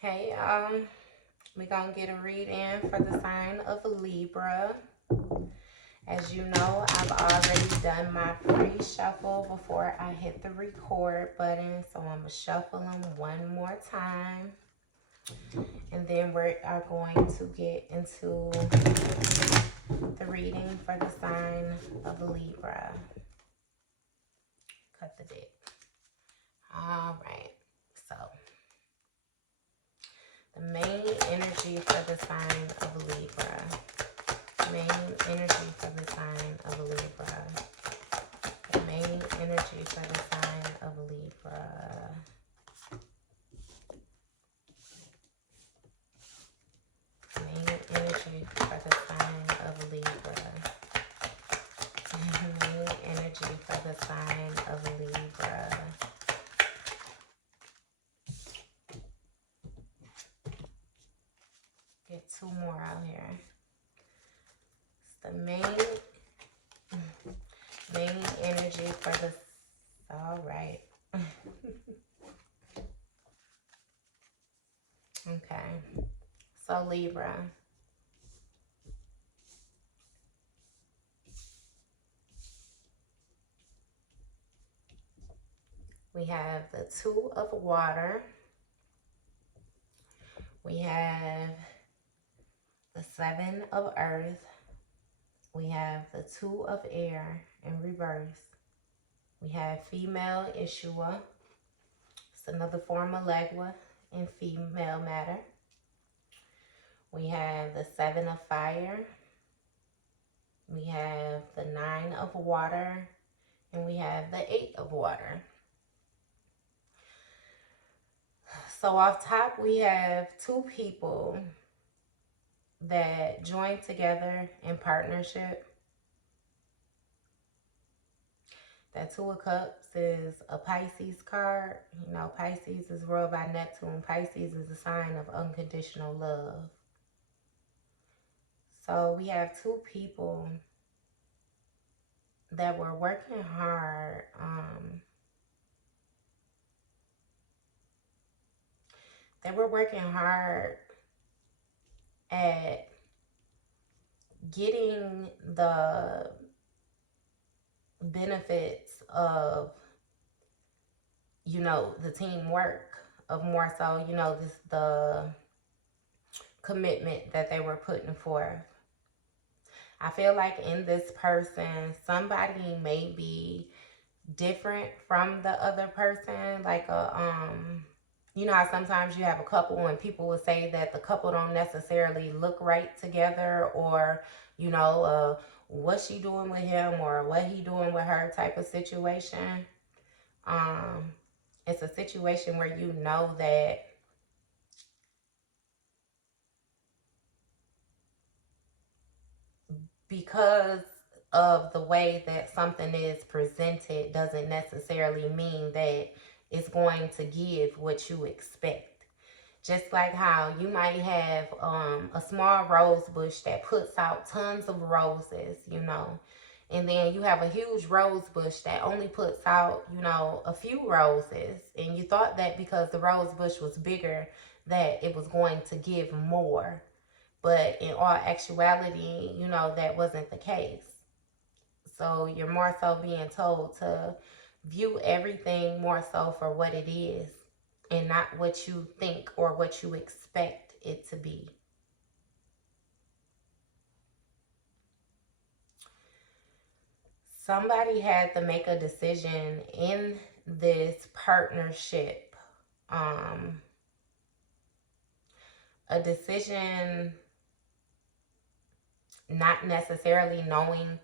Hey, we're gonna get a read in for the sign of Libra. As you know, I've already done my pre-shuffle before I hit the record button, so I'm gonna shuffle them one more time, and then we are going to get into the reading for the sign of Libra. Cut the deck. All right, so the main energy for the sign of Libra. Main energy for the sign of Libra. The main energy for the sign of Libra. Main energy for the sign of Libra. Main energy for the sign of Libra. Get two more out here. It's the main energy for the. All right. Okay. So Libra. We have the Two of Water. We have the Seven of Earth. We have the Two of Air in reverse. We have female Ishua. It's another form of Legua in female matter. We have the Seven of Fire. We have the Nine of Water. And we have the Eight of Water. So off top, we have two people that join together in partnership. That Two of Cups is a Pisces card. You know, Pisces is ruled by Neptune. Pisces is a sign of unconditional love. So we have two people that were working hard. They were working hard at getting the benefits of, you know, the teamwork, of more so, you know, the commitment that they were putting forth. I feel like in this person, somebody may be different from the other person. Like you know how sometimes you have a couple and people will say that the couple don't necessarily look right together, or, you know, what she doing with him or what he doing with her type of situation. It's a situation where you know that because of the way that something is presented doesn't necessarily mean that it's going to give what you expect. Just like how you might have a small rose bush that puts out tons of roses, you know, and then you have a huge rose bush that only puts out, you know, a few roses, and you thought that because the rose bush was bigger that it was going to give more. But in all actuality, you know, that wasn't the case. So you're more so being told to view everything more so for what it is and not what you think or what you expect it to be. Somebody had to make a decision in this partnership. A decision not necessarily knowing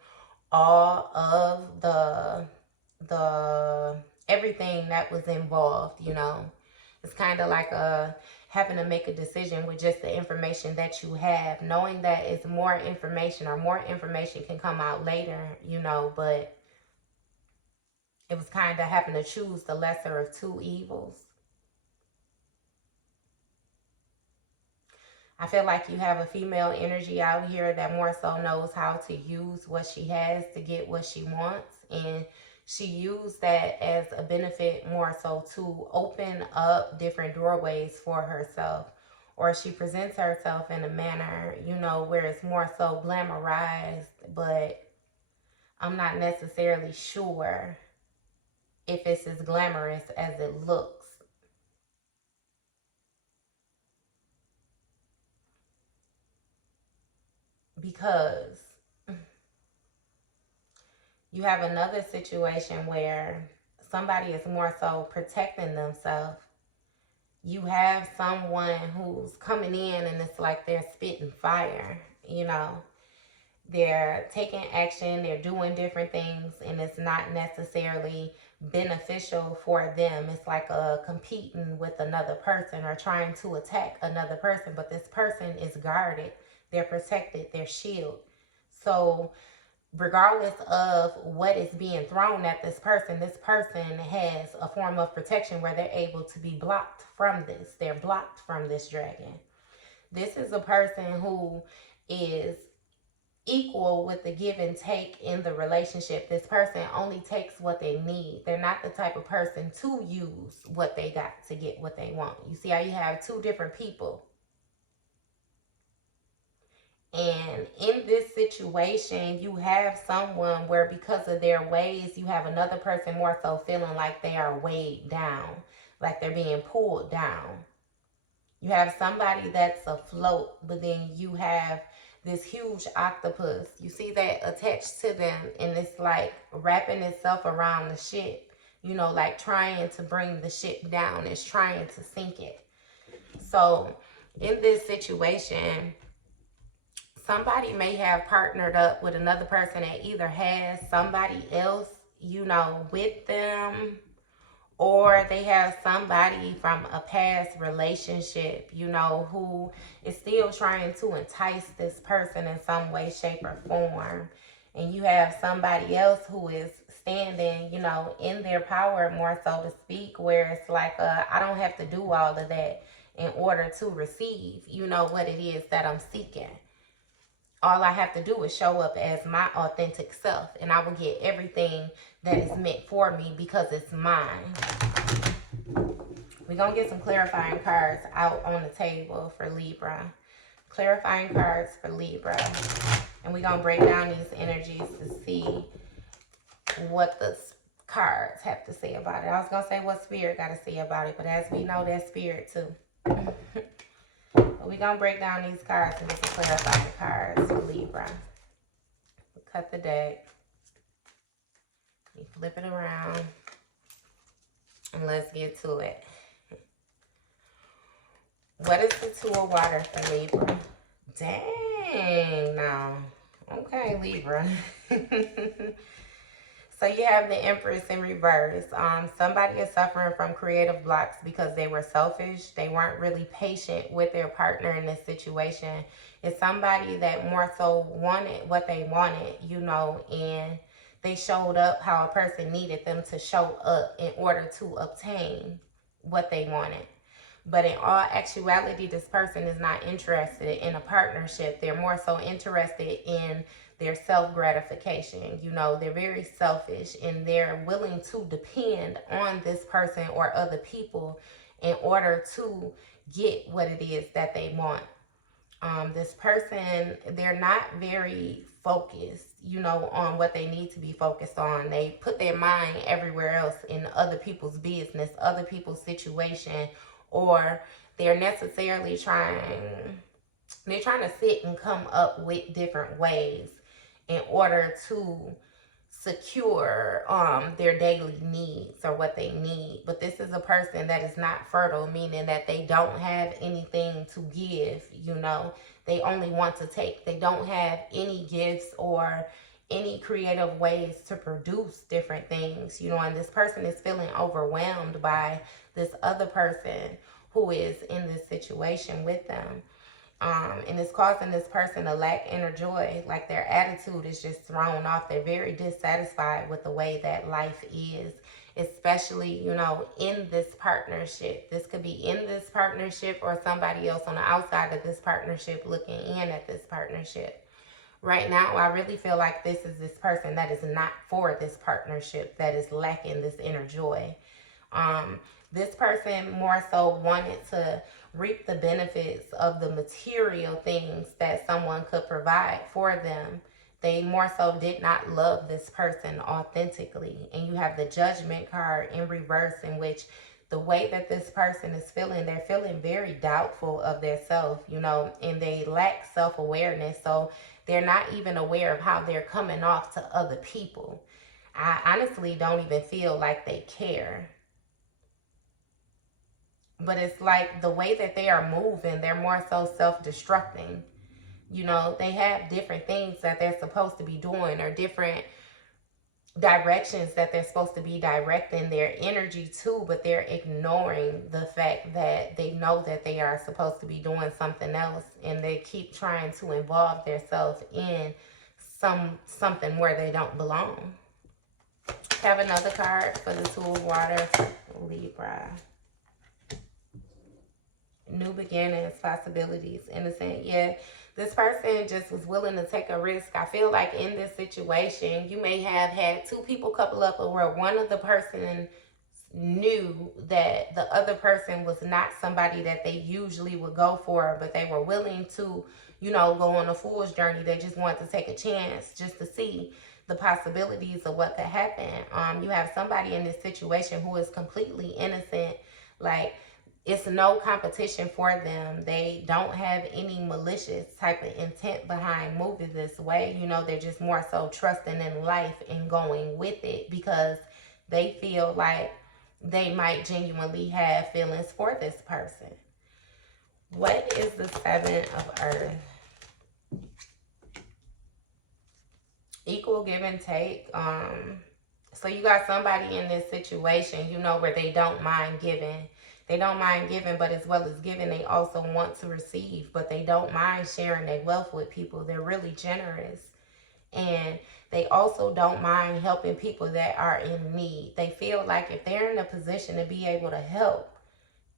all of the everything that was involved, you know. It's kind of like having to make a decision with just the information that you have, knowing that it's more information or more information can come out later, you know, but it was kind of having to choose the lesser of two evils. I feel like you have a female energy out here that more so knows how to use what she has to get what she wants. And She used that as a benefit more so to open up different doorways for herself. Or she presents herself in a manner, where it's more so glamorized, but I'm not necessarily sure if it's as glamorous as it looks. Because you have another situation where somebody is more so protecting themselves. You have someone who's coming in and it's like they're spitting fire, you know. They're taking action, they're doing different things, and it's not necessarily beneficial for them. It's like competing with another person or trying to attack another person, but this person is guarded, they're protected, they're shielded. So regardless of what is being thrown at this person has a form of protection where they're able to be blocked from this. They're blocked from this dragon. This is a person who is equal with the give and take in the relationship. This person only takes what they need. They're not the type of person to use what they got to get what they want. You see how you have two different people. And in this situation, you have someone where because of their ways, you have another person more so feeling like they are weighed down, like they're being pulled down. You have somebody that's afloat, but then you have this huge octopus. You see that attached to them, and it's like wrapping itself around the ship, like trying to bring the ship down. It's trying to sink it. So in this situation, somebody may have partnered up with another person that either has somebody else, with them, or they have somebody from a past relationship, who is still trying to entice this person in some way, shape, or form. And you have somebody else who is standing, in their power, more so to speak, where it's like, I don't have to do all of that in order to receive, what it is that I'm seeking. All I have to do is show up as my authentic self, and I will get everything that is meant for me because it's mine. We're going to get some clarifying cards out on the table for Libra. Clarifying cards for Libra. And we're going to break down these energies to see what the cards have to say about it. I was going to say what Spirit got to say about it, but as we know, that's Spirit too. But we're going to break down these cards and get some clarifying cards for Libra. We'll cut the deck. We flip it around. And let's get to it. What is the Two of Water for Libra? Dang, now. Okay, Libra. So you have the Empress in reverse. Somebody is suffering from creative blocks because they were selfish. They weren't really patient with their partner in this situation. It's somebody that more so wanted what they wanted, and they showed up how a person needed them to show up in order to obtain what they wanted. But in all actuality, this person is not interested in a partnership. They're more so interested in their self-gratification. They're very selfish, and they're willing to depend on this person or other people in order to get what it is that they want. This person, they're not very focused, on what they need to be focused on. They put their mind everywhere else in other people's business, other people's situation, or they're necessarily trying to sit and come up with different ways in order to secure their daily needs or what they need. But this is a person that is not fertile, meaning that they don't have anything to give. They only want to take. They don't have any gifts or any creative ways to produce different things, and this person is feeling overwhelmed by this other person who is in this situation with them. And it's causing this person to lack inner joy. Like their attitude is just thrown off. They're very dissatisfied with the way that life is, especially, in this partnership. This could be in this partnership or somebody else on the outside of this partnership looking in at this partnership. Right now, I really feel like this person that is not for this partnership, that is lacking this inner joy. Um, this person more so wanted to reap the benefits of the material things that someone could provide for them. They more so did not love this person authentically. And you have the judgment card in reverse, in which the way that this person is feeling, they're feeling very doubtful of their self, you know, and they lack self-awareness. So they're not even aware of how they're coming off to other people. I honestly don't even feel like they care. But it's like the way that they are moving, they're more so self-destructing. You know, they have different things that they're supposed to be doing, or different directions that they're supposed to be directing their energy to, but they're ignoring the fact that they know that they are supposed to be doing something else, and they keep trying to involve themselves in something where they don't belong. Have another card for the Two of Water, Libra. New beginnings, possibilities, innocent. Yeah, this person just was willing to take a risk. I feel like in this situation, you may have had two people couple up where one of the person knew that the other person was not somebody that they usually would go for, but they were willing to, you know, go on a fool's journey. They just wanted to take a chance just to see the possibilities of what could happen. You have somebody in this situation who is completely innocent. Like, it's no competition for them. They don't have any malicious type of intent behind moving this way. You know, they're just more so trusting in life and going with it because they feel like they might genuinely have feelings for this person. What is the Seven of Earth? Equal give and take. So you got somebody in this situation, you know, where they don't mind giving. They don't mind giving, but as well as giving, they also want to receive. But they don't mind sharing their wealth with people. They're really generous. And they also don't mind helping people that are in need. They feel like if they're in a position to be able to help,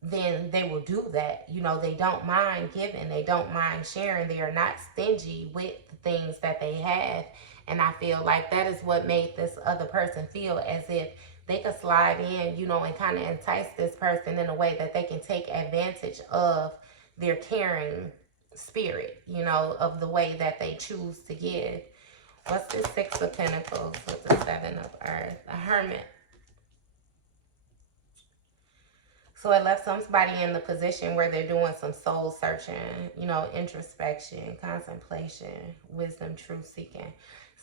then they will do that. You know, they don't mind giving. They don't mind sharing. They are not stingy with the things that they have. And I feel like that is what made this other person feel as if they could slide in, you know, and kind of entice this person in a way that they can take advantage of their caring spirit, you know, of the way that they choose to give. What's the Six of Pentacles with the Seven of Earth? A Hermit. So it left somebody in the position where they're doing some soul searching, you know, introspection, contemplation, wisdom, truth seeking.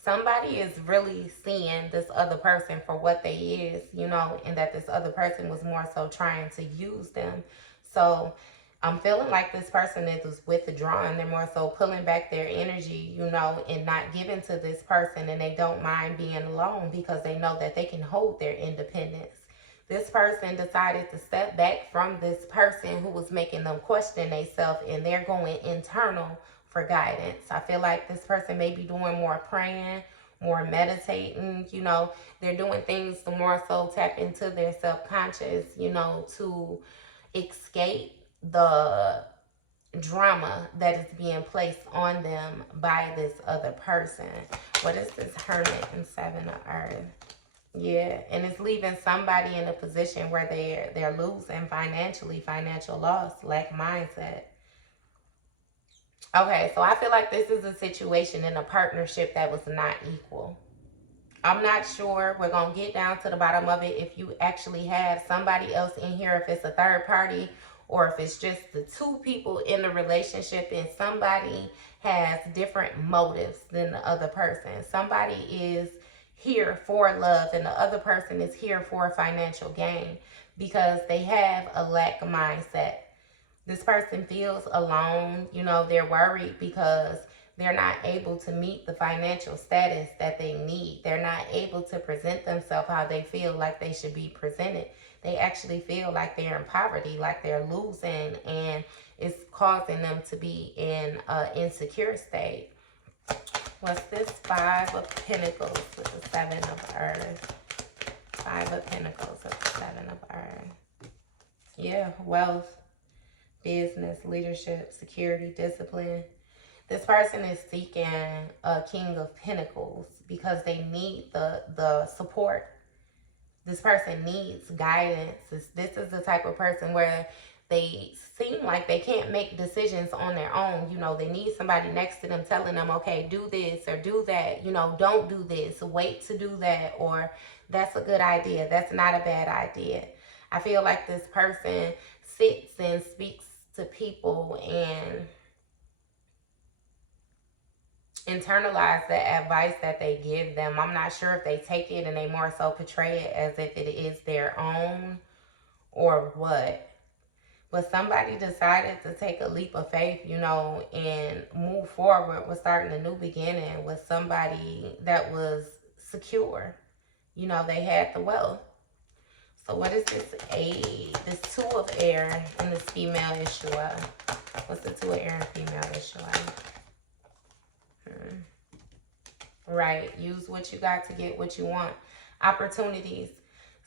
Somebody is really seeing this other person for what they is, you know, and that this other person was more so trying to use them. So I'm feeling like this person is withdrawing. They're more so pulling back their energy, you know, and not giving to this person. And they don't mind being alone because they know that they can hold their independence. This person decided to step back from this person who was making them question themselves, and they're going internal for guidance. I feel like this person may be doing more praying, more meditating, you know. They're doing things to more so tap into their subconscious, you know, to escape the drama that is being placed on them by this other person. What is this Hermit and Seven of Earth? Yeah, and it's leaving somebody in a position where they're losing financially, financial loss, lack mindset. Okay, so I feel like this is a situation in a partnership that was not equal. I'm not sure. We're going to get down to the bottom of it if you actually have somebody else in here, if it's a third party, or if it's just the two people in the relationship and somebody has different motives than the other person. Somebody is here for love and the other person is here for financial gain because they have a lack mindset. This person feels alone. You know, they're worried because they're not able to meet the financial status that they need. They're not able to present themselves how they feel like they should be presented. They actually feel like they're in poverty, like they're losing, and it's causing them to be in an insecure state. What's this Five of Pentacles with the Seven of Earth? Five of Pentacles with the Seven of Earth. Yeah, wealth, business, leadership, security, discipline. This person is seeking a King of Pentacles because they need the support. This person needs guidance. This is the type of person where they seem like they can't make decisions on their own. You know, they need somebody next to them telling them, okay, do this or do that. You know, don't do this. Wait to do that. Or that's a good idea. That's not a bad idea. I feel like this person sits and speaks to people and internalize the advice that they give them. I'm not sure if they take it and they more so portray it as if it is their own or what. But somebody decided to take a leap of faith, you know, and move forward with starting a new beginning with somebody that was secure. You know, they had the wealth. So what is this this Two of Air and this female Yeshua? What's the Two of Air and female Yeshua? Right. Use what you got to get what you want. Opportunities.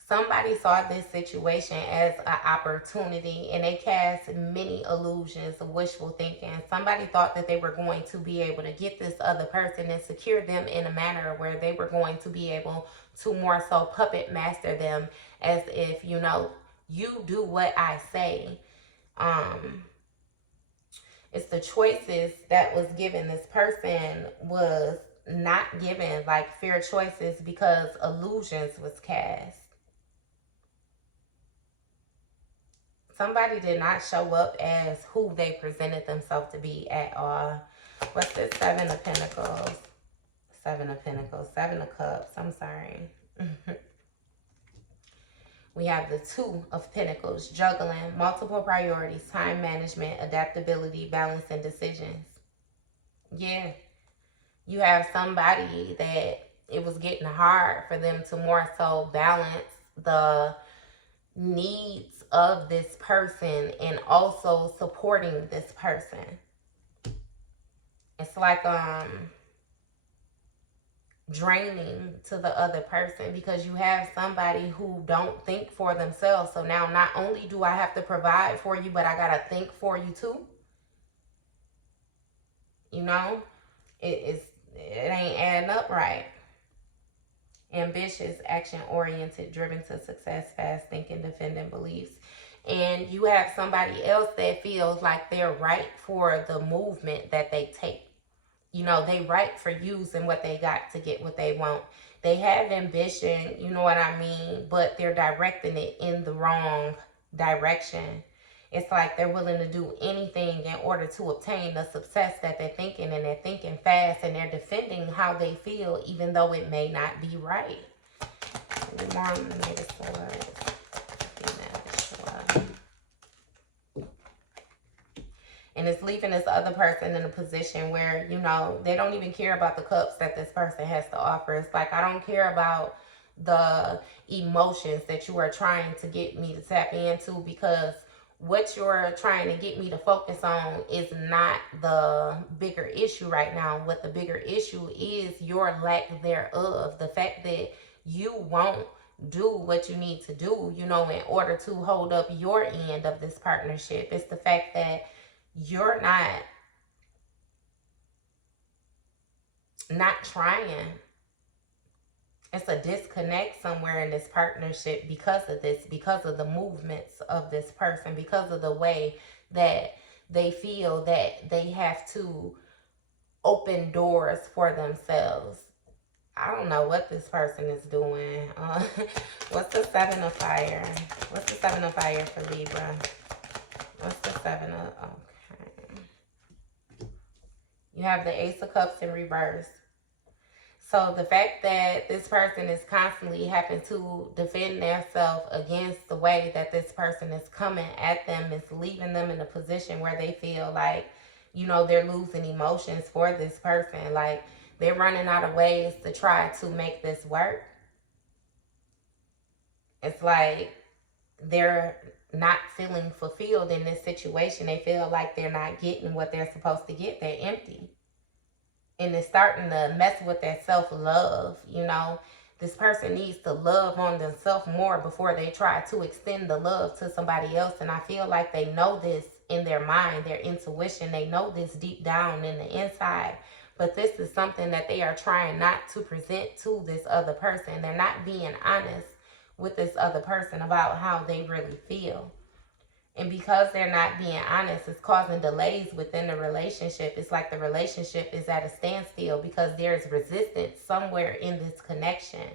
Somebody saw this situation as an opportunity and they cast many illusions of wishful thinking. Somebody thought that they were going to be able to get this other person and secure them in a manner where they were going to be able to more so puppet master them, as if, you know, you do what I say. It's the choices that was given. This person was not given like fair choices because illusions was cast. Somebody did not show up as who they presented themselves to be at all. What's this Seven of Pentacles? Seven of Pentacles. Seven of Cups. I'm sorry. We have the Two of Pentacles. Juggling. Multiple priorities. Time management. Adaptability. Balance and decisions. Yeah. You have somebody that it was getting hard for them to more so balance the needs of this person and also supporting this person. It's like draining to the other person because you have somebody who don't think for themselves. So now not only do I have to provide for you, but I gotta think for you too. You know, it ain't adding up right. Ambitious, action-oriented, driven to success, fast thinking, defending beliefs. And you have somebody else that feels like they're right for the movement that they take. You know, they right for using what they got to get what they want. They have ambition, you know what I mean? But they're directing it in the wrong direction. It's like they're willing to do anything in order to obtain the success that they're thinking, and they're thinking fast, and they're defending how they feel, even though it may not be right. And it's leaving this other person in a position where, you know, they don't even care about the cups that this person has to offer. It's like, I don't care about the emotions that you are trying to get me to tap into, because what you're trying to get me to focus on is not the bigger issue right now. What the bigger issue is your lack thereof. The fact that you won't do what you need to do, you know, in order to hold up your end of this partnership. It's the fact that you're not trying. It's a disconnect somewhere in this partnership because of this, because of the movements of this person, because of the way that they feel that they have to open doors for themselves. I don't know what this person is doing. What's the Seven of Fire? What's the Seven of Fire for Libra? What's the Seven of... Okay. You have the Ace of Cups in reverse. So the fact that this person is constantly having to defend themselves against the way that this person is coming at them is leaving them in a position where they feel like, you know, they're losing emotions for this person. Like, they're running out of ways to try to make this work. It's like they're not feeling fulfilled in this situation. They feel like they're not getting what they're supposed to get. They're empty. And it's starting to mess with their self-love, you know. This person needs to love on themselves more before they try to extend the love to somebody else. And I feel like they know this in their mind, their intuition. They know this deep down in the inside. But this is something that they are trying not to present to this other person. They're not being honest with this other person about how they really feel. And because they're not being honest, it's causing delays within the relationship. It's like the relationship is at a standstill because there's resistance somewhere in this connection.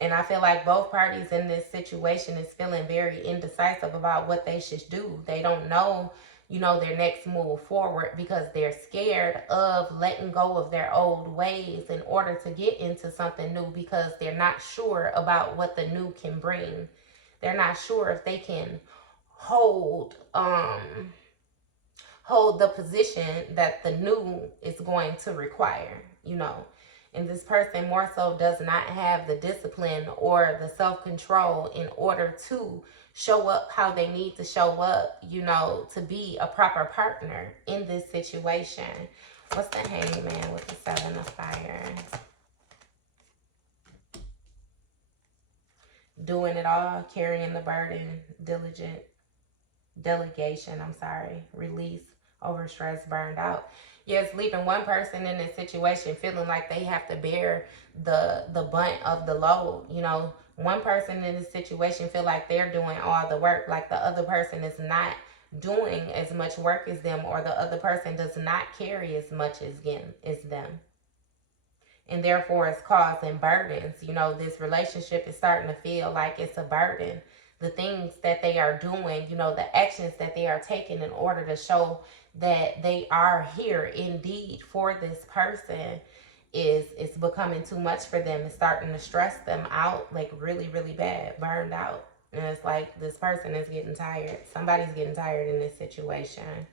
And I feel like both parties in this situation is feeling very indecisive about what they should do. They don't know, their next move forward because they're scared of letting go of their old ways in order to get into something new, because they're not sure about what the new can bring. They're not sure if they can hold the position that the new is going to require, And this person more so does not have the discipline or the self-control in order to show up how they need to show up, to be a proper partner in this situation. What's the Hangman with the Seven of Fire? Doing it all, carrying the burden, delegation, release, overstressed, burned out. Yes, leaving one person in this situation feeling like they have to bear the brunt of the load. One person in this situation feel like they're doing all the work, like the other person is not doing as much work as them, or the other person does not carry as much as them. And therefore it's causing burdens. This relationship is starting to feel like it's a burden. The things that they are doing, the actions that they are taking in order to show that they are here indeed for this person is becoming too much for them. It's starting to stress them out, like really, really bad, burned out. And it's like this person is getting tired. Somebody's getting tired in this situation.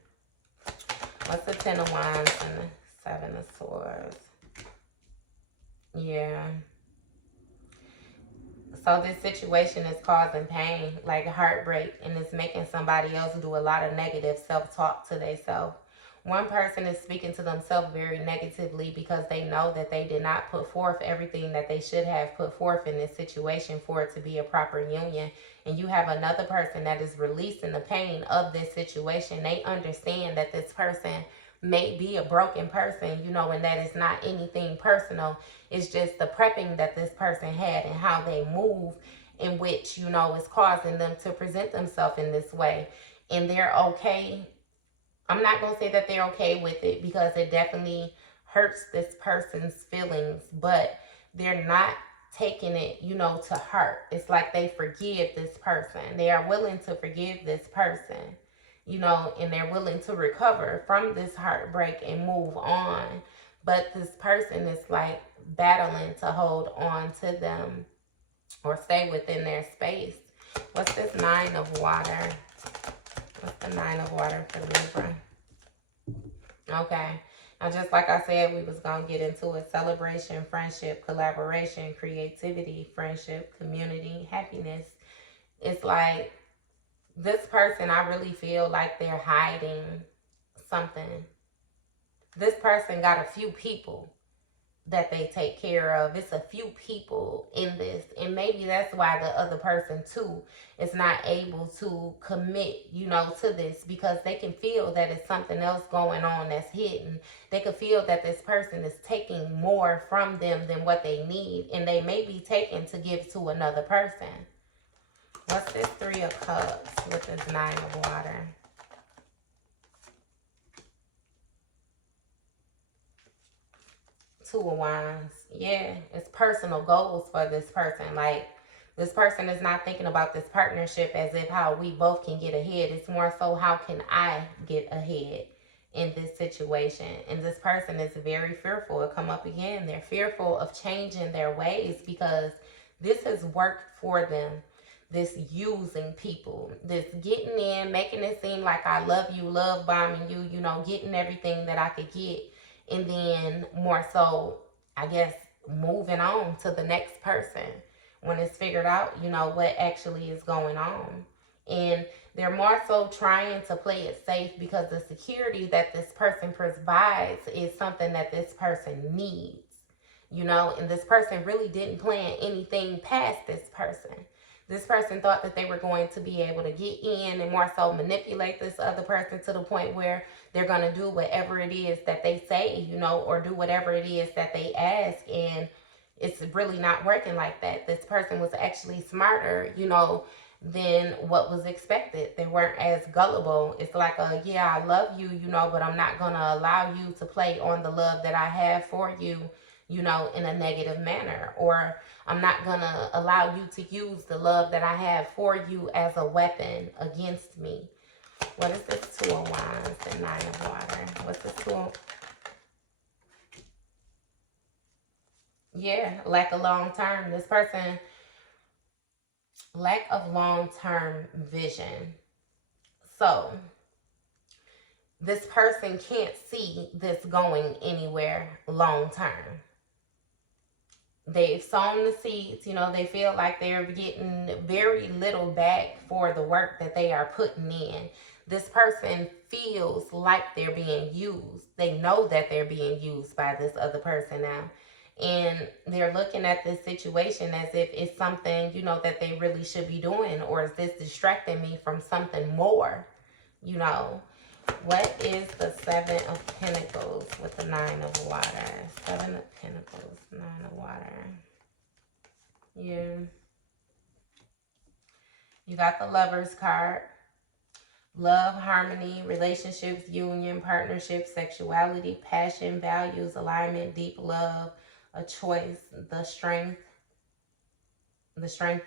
What's the Ten of Wands and the Seven of Swords? Yeah. So this situation is causing pain, like heartbreak, and it's making somebody else do a lot of negative self-talk to themselves. One person is speaking to themselves very negatively because they know that they did not put forth everything that they should have put forth in this situation for it to be a proper union. And you have another person that is releasing the pain of this situation. They understand that this person may be a broken person, and that it's not anything personal. It's just the prepping that this person had and how they move, in which, is causing them to present themselves in this way. And they're okay. I'm not going to say that they're okay with it, because it definitely hurts this person's feelings, but they're not taking it, to heart. It's like they forgive this person. They are willing to forgive this person, and they're willing to recover from this heartbreak and move on. But this person is like battling to hold on to them or stay within their space. What's this Nine of Water? What's the Nine of Water for Libra? Okay. Now, just like I said, we was going to get into it. Celebration, friendship, collaboration, creativity, friendship, community, happiness. It's like this person, I really feel like they're hiding something. This person got a few people that they take care of. It's a few people in this, and maybe that's why the other person too is not able to commit, to this, because they can feel that it's something else going on that's hidden. They can feel that this person is taking more from them than what they need, and they may be taking to give to another person. What's this Three of Cups with this Nine of Water? Two of Wands. Yeah, it's personal goals for this person. Like, this person is not thinking about this partnership as if how we both can get ahead. It's more so, how can I get ahead in this situation? And this person is very fearful. It come up again. They're fearful of changing their ways because this has worked for them. This using people, this getting in, making it seem like I love you, love bombing you, getting everything that I could get. And then more so, I guess, moving on to the next person when it's figured out, what actually is going on. And they're more so trying to play it safe because the security that this person provides is something that this person needs, and this person really didn't plan anything past this person. This person thought that they were going to be able to get in and more so manipulate this other person to the point where they're going to do whatever it is that they say, or do whatever it is that they ask. And it's really not working like that. This person was actually smarter, than what was expected. They weren't as gullible. It's like yeah, I love you, but I'm not going to allow you to play on the love that I have for you, in a negative manner. Or I'm not going to allow you to use the love that I have for you as a weapon against me. What is this Two of Wands and Nine of Water? What's this Yeah, lack of long term. This person, lack of long term vision. So, this person can't see this going anywhere long term. They've sown the seeds, they feel like they're getting very little back for the work that they are putting in. This person feels like they're being used. They know that they're being used by this other person now. And they're looking at this situation as if it's something, that they really should be doing, or is this distracting me from something more, you know? What is the Seven of Pentacles with the Nine of Water? Seven of Pentacles, Nine of Water. Yeah. You got the Lover's card. Love, harmony, relationships, union, partnership, sexuality, passion, values, alignment, deep love, a choice, the strength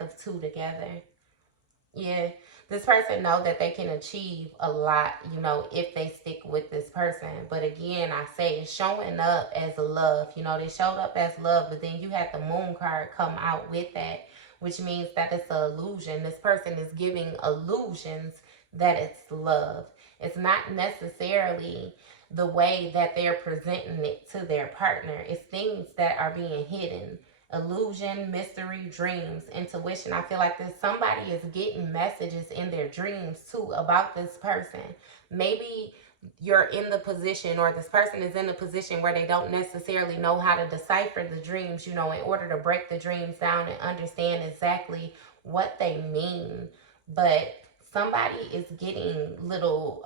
of two together. Yeah, this person know that they can achieve a lot, if they stick with this person. But again, I say showing up as love. They showed up as love, but then you had the Moon card come out with that, which means that it's an illusion. This person is giving illusions that it's love. It's not necessarily the way that they're presenting it to their partner. It's things that are being hidden. Illusion, mystery, dreams, intuition. I feel like that somebody is getting messages in their dreams too about this person. Maybe you're in the position, or this person is in the position where they don't necessarily know how to decipher the dreams, in order to break the dreams down and understand exactly what they mean. But somebody is getting little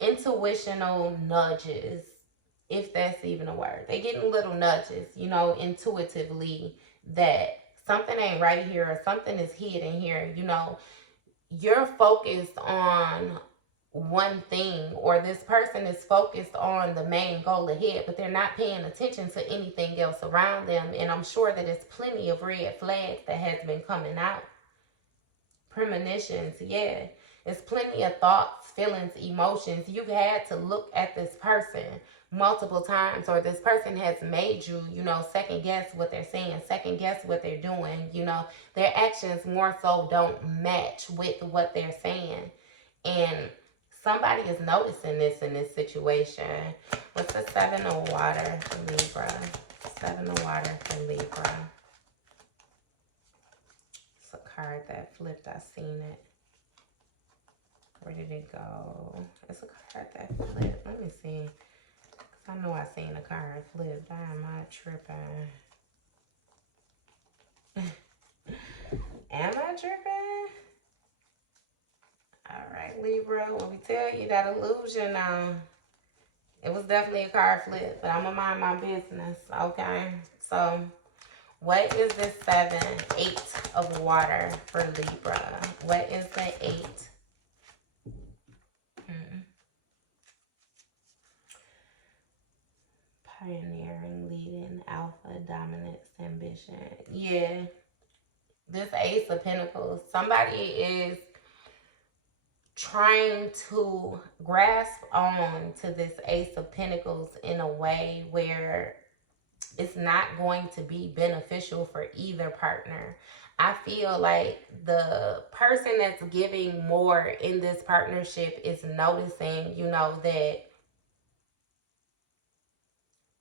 intuitional nudges, if that's even a word. They getting little nudges, intuitively, that something ain't right here, or something is hidden here. You're focused on one thing, or this person is focused on the main goal ahead, but they're not paying attention to anything else around them. And I'm sure that it's plenty of red flags that has been coming out. Premonitions, yeah. It's plenty of thoughts, feelings, emotions. You've had to look at this person multiple times, or this person has made you, second guess what they're saying, second guess what they're doing. Their actions more so don't match with what they're saying. And somebody is noticing this in this situation. What's the Seven of Water for Libra? Seven of Water for Libra. It's a card that flipped. I seen it. Where did it go? It's a card that flipped. Let me see. I know I seen a card flip. Am I tripping? Am I tripping? Alright, Libra. When we tell you that illusion, it was definitely a card flip. But I'm going to mind my business. Okay? So, what is this 7? 8 of Water for Libra. What is the 8? Pioneering, leading, alpha, dominance, ambition. Yeah. This Ace of Pentacles. Somebody is trying to grasp on to this Ace of Pentacles in a way where it's not going to be beneficial for either partner. I feel like the person that's giving more in this partnership is noticing, that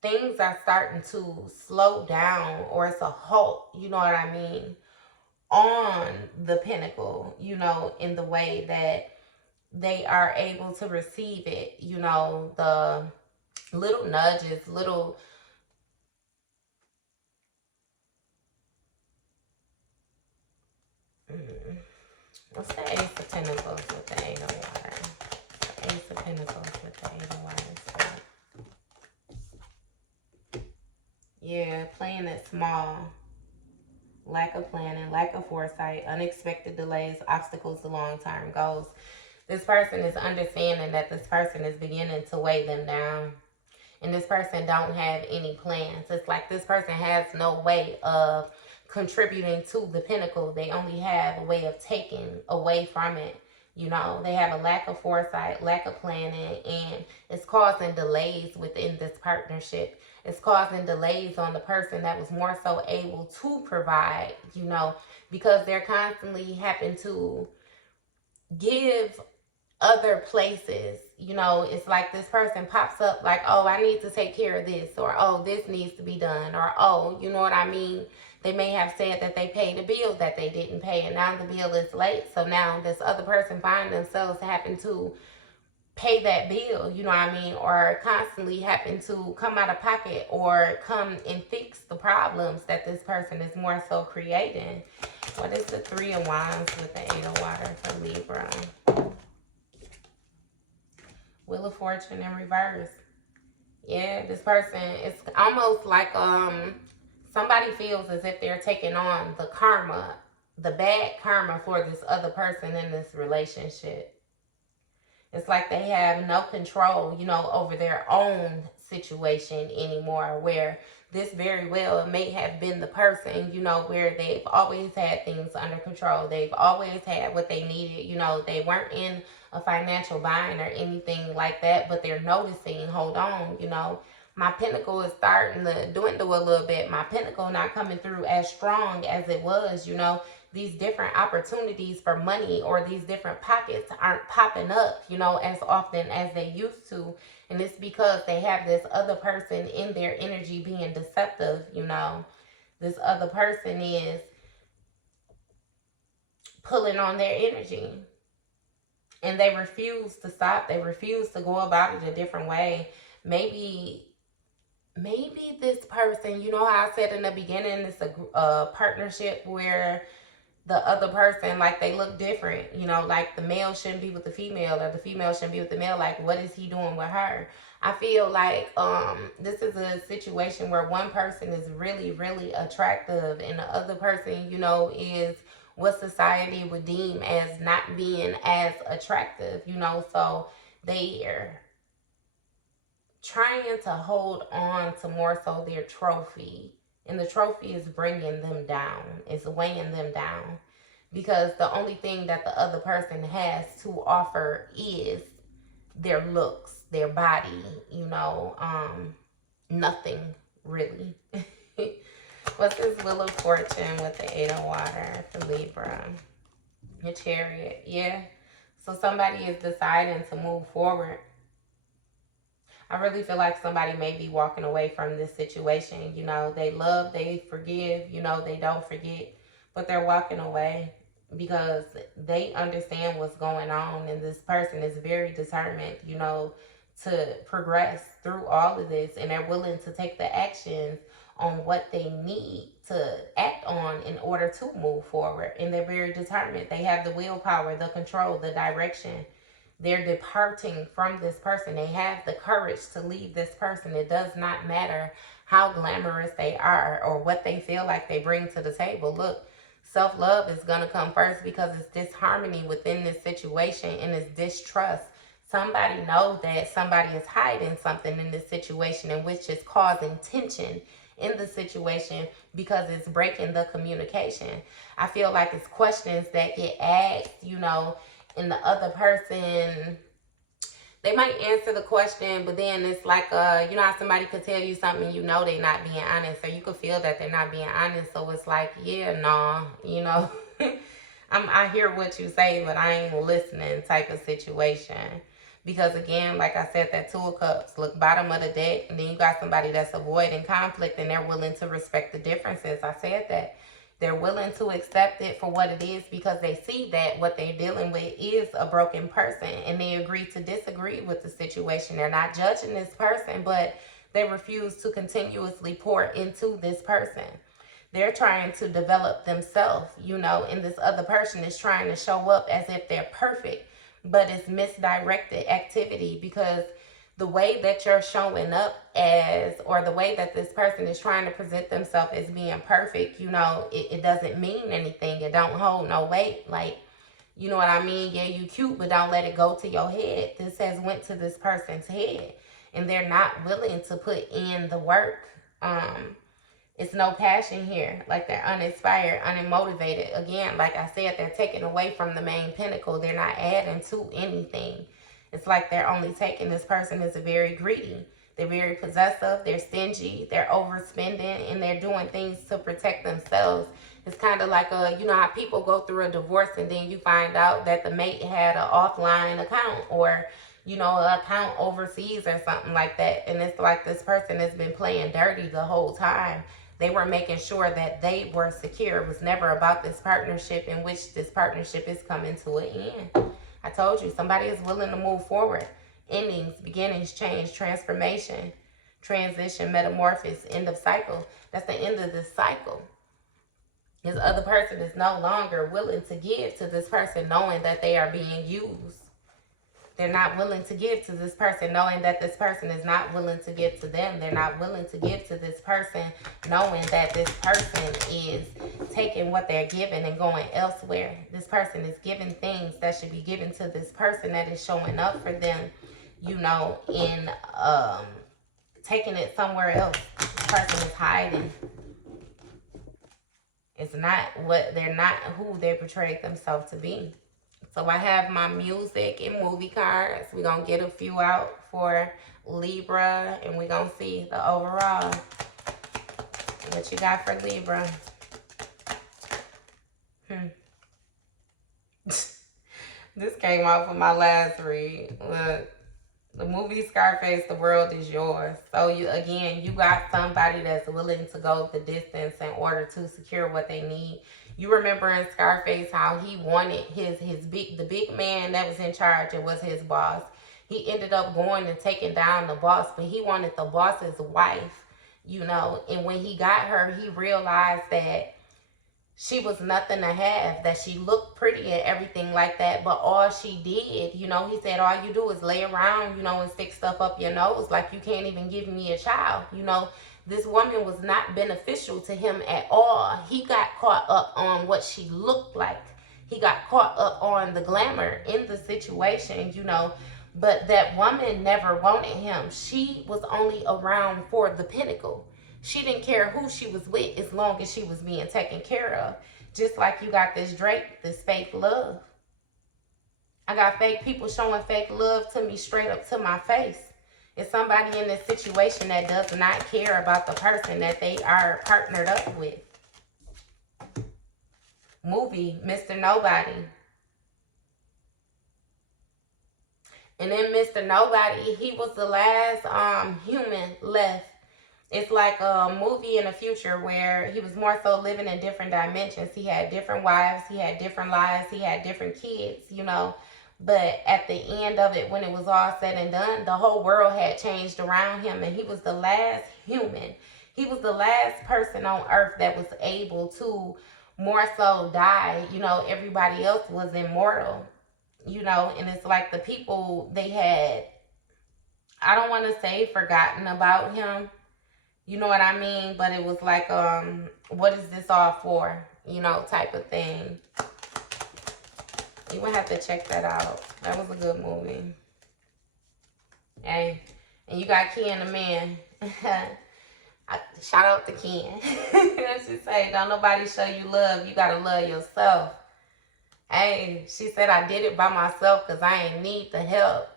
things are starting to slow down, or it's a halt, you know what I mean, on the pinnacle, in the way that they are able to receive it, the little nudges, little What's the Ace of Pentacles with the Eight of Water? The Ace of Pentacles with the Eight of Water. So, yeah, playing it small. Lack of planning, lack of foresight, unexpected delays, obstacles to long-term goals. This person is understanding that this person is beginning to weigh them down. And this person don't have any plans. It's like this person has no way of contributing to the pinnacle. They only have a way of taking away from it. You know, they have a lack of foresight, lack of planning, and it's causing delays within this partnership. It's causing delays on the person that was more so able to provide, you know, because they're constantly having to give other places. You know, it's like this person pops up like, oh, I need to take care of this, or oh, this needs to be done, or oh, you know what I mean? They may have said that they paid a bill that they didn't pay, and now the bill is late. So now this other person finds themselves having to pay that bill, you know what I mean? Or constantly having to come out of pocket or come and fix the problems that this person is more so creating. What is the Three of Wands with the Eight of Water for Libra? Wheel of Fortune in reverse. Yeah, this person, it's almost like somebody feels as if they're taking on the karma, the bad karma for this other person in this relationship. It's like they have no control, you know, over their own situation anymore, where this very well may have been the person, you know, where they've always had things under control. They've always had what they needed. You know, they weren't in a financial bind or anything like that, but they're noticing, hold on, you know, my pinnacle is starting to dwindle a little bit. My pinnacle not coming through as strong as it was, you know. These different opportunities for money or these different pockets aren't popping up, you know, as often as they used to. And it's because they have this other person in their energy being deceptive, you know. This other person is pulling on their energy. And they refuse to stop. They refuse to go about it a different way. Maybe this person, you know how I said in the beginning, it's a partnership where the other person, like, they look different, you know, like the male shouldn't be with the female or the female shouldn't be with the male. Like, what is he doing with her? I feel like this is a situation where one person is really, really attractive and the other person, you know, is what society would deem as not being as attractive, you know. So they're trying to hold on to more so their trophy. And the trophy is bringing them down. It's weighing them down. Because the only thing that the other person has to offer is their looks, their body, you know, nothing really. What's this Wheel of Fortune with the Eight of Water for Libra? Your Chariot, yeah. So somebody is deciding to move forward. I really feel like somebody may be walking away from this situation. You know, they love, they forgive, you know, they don't forget, but they're walking away because they understand what's going on. And this person is very determined, you know, to progress through all of this. And they're willing to take the actions on what they need to act on in order to move forward. And they're very determined. They have the willpower, the control, the direction. They're departing from this person. They have the courage to leave this person. It does not matter how glamorous they are or what they feel like they bring to the table. Look, self-love is going to come first because it's disharmony within this situation and it's distrust. Somebody knows that somebody is hiding something in this situation, and which is causing tension in the situation because it's breaking the communication. I feel like it's questions that get asked, you know, and the other person, they might answer the question, but then it's like, you know how somebody could tell you something, you know they're not being honest, or you could feel that they're not being honest. So it's like, yeah, nah, you know, I hear what you say, but I ain't listening type of situation. Because again, like I said, that Two of Cups, look, bottom of the deck, and then you got somebody that's avoiding conflict and they're willing to respect the differences. I said that. They're willing to accept it for what it is because they see that what they're dealing with is a broken person, and they agree to disagree with the situation. They're not judging this person, but they refuse to continuously pour into this person. They're trying to develop themselves, you know, and this other person is trying to show up as if they're perfect, but it's misdirected activity, because the way that you're showing up as, or the way that this person is trying to present themselves as being perfect, you know, it doesn't mean anything. It don't hold no weight. Like, you know what I mean? Yeah, you cute, but don't let it go to your head. This has went to this person's head, and they're not willing to put in the work. It's no passion here. Like, they're uninspired, unmotivated. Again, like I said, they're taken away from the main pinnacle. They're not adding to anything. It's like they're only taking, this person is very greedy. They're very possessive. They're stingy. They're overspending, and they're doing things to protect themselves. It's kind of like you know how people go through a divorce and then you find out that the mate had an offline account, or, you know, an account overseas or something like that. And it's like this person has been playing dirty the whole time. They were making sure that they were secure. It was never about this partnership, in which this partnership is coming to an end. I told you, somebody is willing to move forward. Endings, beginnings, change, transformation, transition, metamorphosis, end of cycle. That's the end of this cycle. This other person is no longer willing to give to this person, knowing that they are being used. They're not willing to give to this person, knowing that this person is not willing to give to them. They're not willing to give to this person, knowing that this person is taking what they're giving and going elsewhere. This person is giving things that should be given to this person that is showing up for them, you know, in taking it somewhere else. This person is hiding. It's not what they're not, who they portrayed themselves to be. So I have my music and movie cards. We're going to get a few out for Libra, and we're going to see the overall. What you got for Libra? This came out from my last read. Look, the movie Scarface, The World Is Yours. So you got somebody that's willing to go the distance in order to secure what they need. You remember in Scarface how he wanted the big man that was in charge, and was his boss. He ended up going and taking down the boss, but he wanted the boss's wife, you know. And when he got her, he realized that she was nothing to have, that she looked pretty and everything like that, but all she did, you know, he said, all you do is lay around, you know, and stick stuff up your nose, like you can't even give me a child, you know. This woman was not beneficial to him at all. He got caught up on what she looked like. He got caught up on the glamour in the situation, you know. But that woman never wanted him. She was only around for the pinnacle. She didn't care who she was with as long as she was being taken care of. Just like you got this Drake, this fake love. I got fake people showing fake love to me straight up to my face. It's somebody in this situation that does not care about the person that they are partnered up with. Movie, Mr. Nobody. And then Mr. Nobody, he was the last human left. It's like a movie in the future where he was more so living in different dimensions. He had different wives, he had different lives, he had different kids, you know. But at the end of it, when it was all said and done, the whole world had changed around him, and he was the last human. He was the last person on earth that was able to more so die. You know, everybody else was immortal, you know, and it's like the people, they had, I don't want to say forgotten about him, you know what I mean? But it was like, what is this all for? You know, type of thing. You would have to check that out. That was a good movie. Hey, and you got Ken the Man. Shout out to Ken. She say, don't nobody show you love. You got to love yourself. Hey, she said, I did it by myself because I ain't need the help.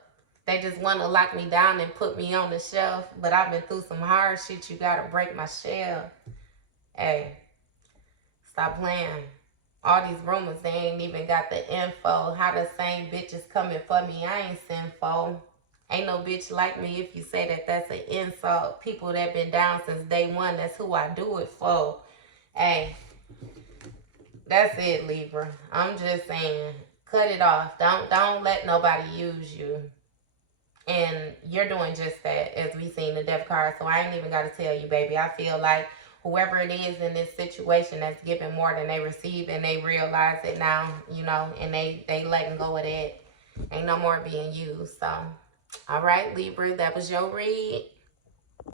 They just want to lock me down and put me on the shelf. But I've been through some hard shit. You got to break my shell. Hey, stop playing. All these rumors, they ain't even got the info. How the same bitches coming for me. I ain't sinful. Ain't no bitch like me if you say that that's an insult. People that been down since day one, that's who I do it for. Hey, that's it, Libra. I'm just saying, cut it off. Don't let nobody use you. And you're doing just that, as we seen the death card. So I ain't even got to tell you, baby. I feel like whoever it is in this situation that's giving more than they receive, and they realize it now, you know, and they letting go of that. Ain't no more being used. So, all right, Libra, that was your read.